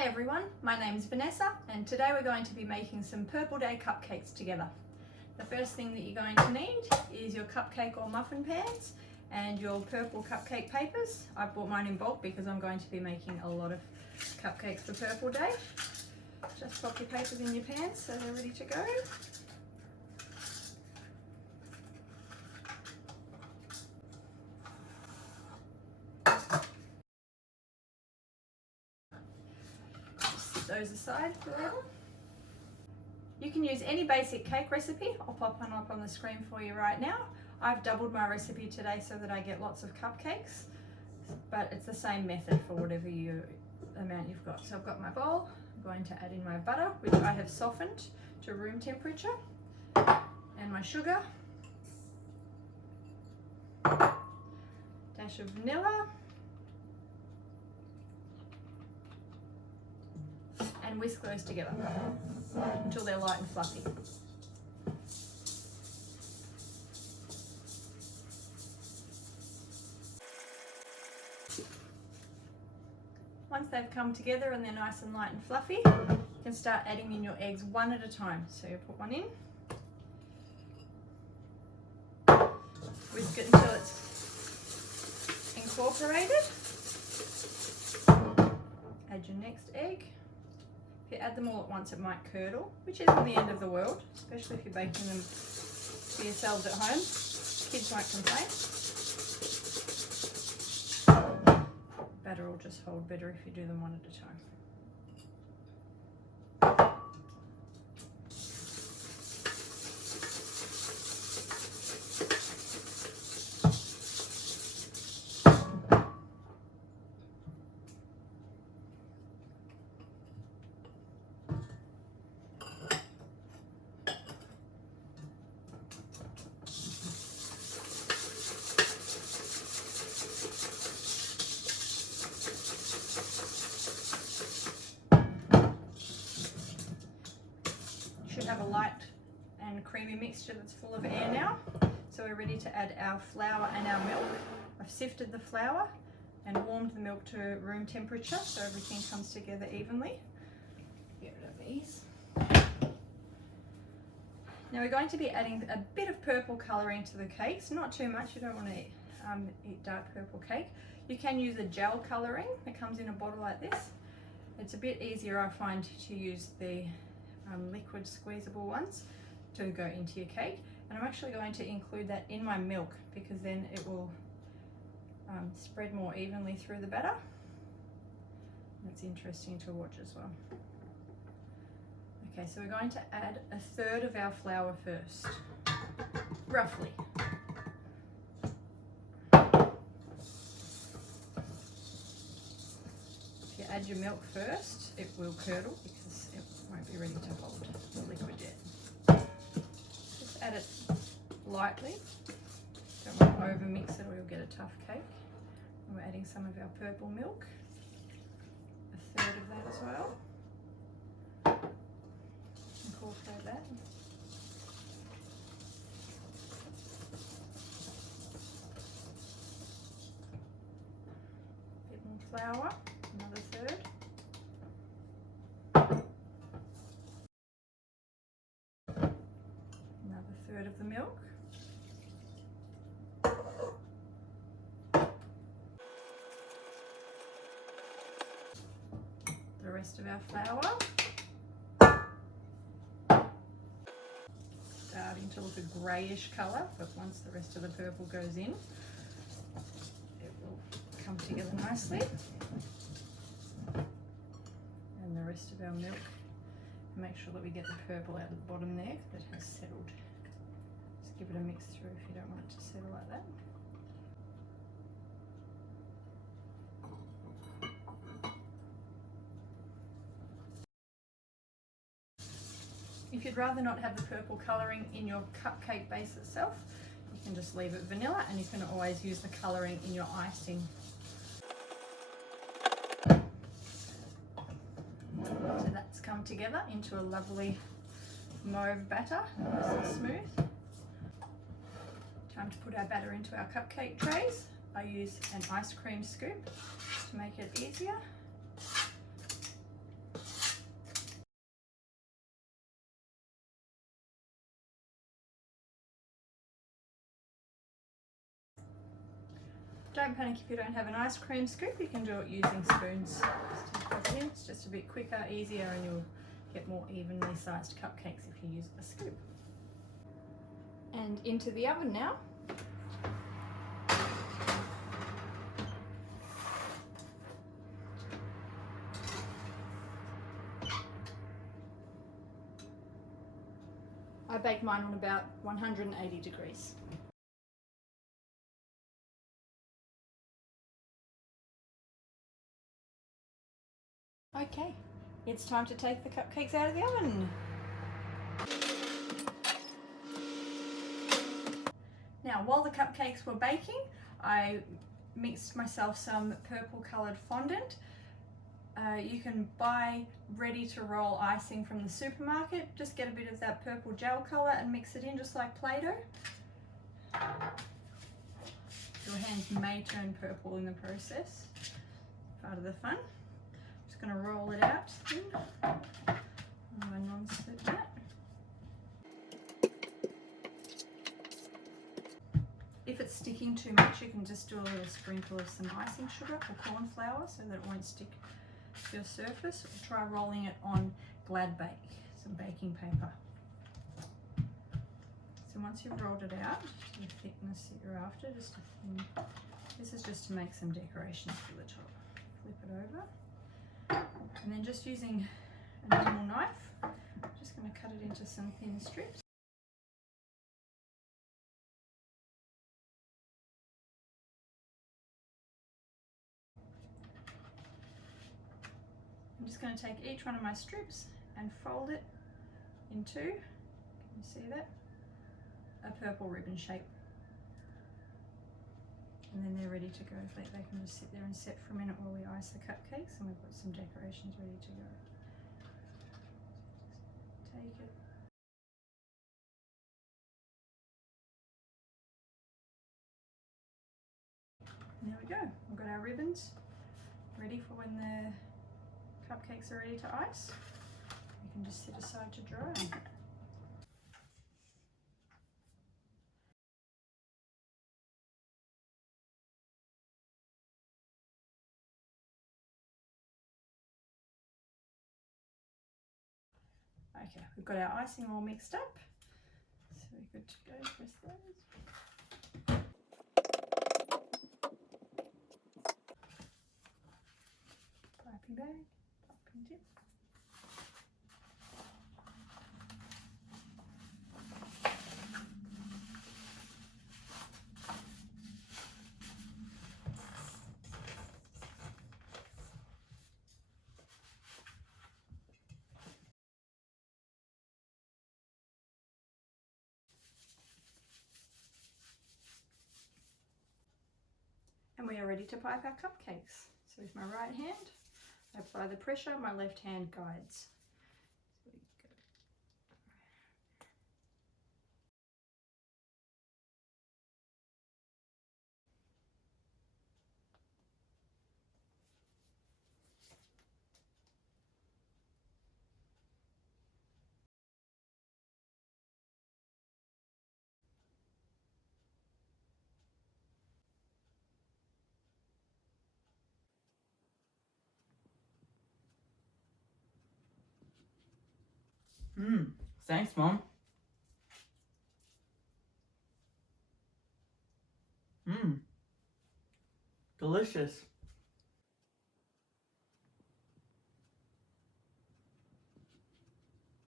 Hi everyone, my name is Vanessa and today we're going to be making some Purple Day cupcakes together. The first thing that you're going to need is your cupcake or muffin pans and your purple cupcake papers. I've bought mine in bulk because I'm going to be making a lot of cupcakes for Purple Day. Just pop your papers in your pans so they're ready to go. Those aside forever. You can use any basic cake recipe. I'll pop one up on the screen for you right now. I've doubled my recipe today so that I get lots of cupcakes, but it's the same method for whatever amount you've got. So I've got my bowl, I'm going to add in my butter, which I have softened to room temperature, and my sugar, dash of vanilla, and whisk those together until they're light and fluffy. Once they've come together and they're nice and light and fluffy, you can start adding in your eggs one at a time. So you put one in, whisk it until it's incorporated, add your next egg. If you add them all at once, it might curdle, which isn't the end of the world, especially if you're baking them for yourselves at home. Kids won't complain. Batter will just hold better if you do them one at a time. Have a light and creamy mixture that's full of air now. So we're ready to add our flour and our milk. I've sifted the flour and warmed the milk to room temperature so everything comes together evenly. Get rid of these. Now we're going to be adding a bit of purple colouring to the cakes, not too much, you don't want to eat dark purple cake. You can use a gel colouring that comes in a bottle like this. It's a bit easier, I find, to use the liquid squeezable ones to go into your cake, and I'm actually going to include that in my milk because then it will spread more evenly through the batter. That's interesting to watch as well. Okay, so we're going to add a third of our flour first, roughly. If you add your milk first, it will curdle because it won't be ready to hold the liquid yet. Just add it lightly. Don't want to over mix it or you'll get a tough cake. And we're adding some of our purple milk, a third of that as well. Incorporate that. A bit more flour, another third. Third of the milk. The rest of our flour. Starting to look a greyish colour, but once the rest of the purple goes in, it will come together nicely. And the rest of our milk. Make sure that we get the purple out of the bottom there that has settled. Give it a mix through if you don't want it to settle like that. If you'd rather not have the purple colouring in your cupcake base itself, you can just leave it vanilla, and you can always use the colouring in your icing. So that's come together into a lovely mauve batter, nice and smooth. Time to put our batter into our cupcake trays. I use an ice cream scoop to make it easier. Don't panic if you don't have an ice cream scoop, you can do it using spoons. Just pop it in. It's just a bit quicker, easier, and you'll get more evenly sized cupcakes if you use a scoop. And into the oven now. I bake mine on about 180 degrees. Okay, it's time to take the cupcakes out of the oven. Now, while the cupcakes were baking, I mixed myself some purple coloured fondant. You can buy ready to roll icing from the supermarket. Just get a bit of that purple gel colour and mix it in just like Play-Doh. Your hands may turn purple in the process, part of the fun. Just going to roll it out in my non-slip mat. If it's sticking too much, you can just do a little sprinkle of some icing sugar or corn flour so that it won't stick to your surface. Or try rolling it on Glad Bake, some baking paper. So once you've rolled it out to the thickness that you're after, just a thin, this is just to make some decorations for the top. Flip it over, and then just using a normal knife, I'm just going to cut it into some thin strips. I'm just going to take each one of my strips and fold it into, can you see that? A purple ribbon shape. And then they're ready to go. They can just sit there and set for a minute while we ice the cupcakes, and we've got some decorations ready to go. Just take it. And there we go. We've got our ribbons ready for when the cupcakes are ready to ice. You can just sit aside to dry. Okay, we've got our icing all mixed up, so we're good to go. Press those. Piping bag, piping tip. And we are ready to pipe our cupcakes. So with my right hand, I apply the pressure, my left hand guides. So we go. Thanks, Mom. Delicious.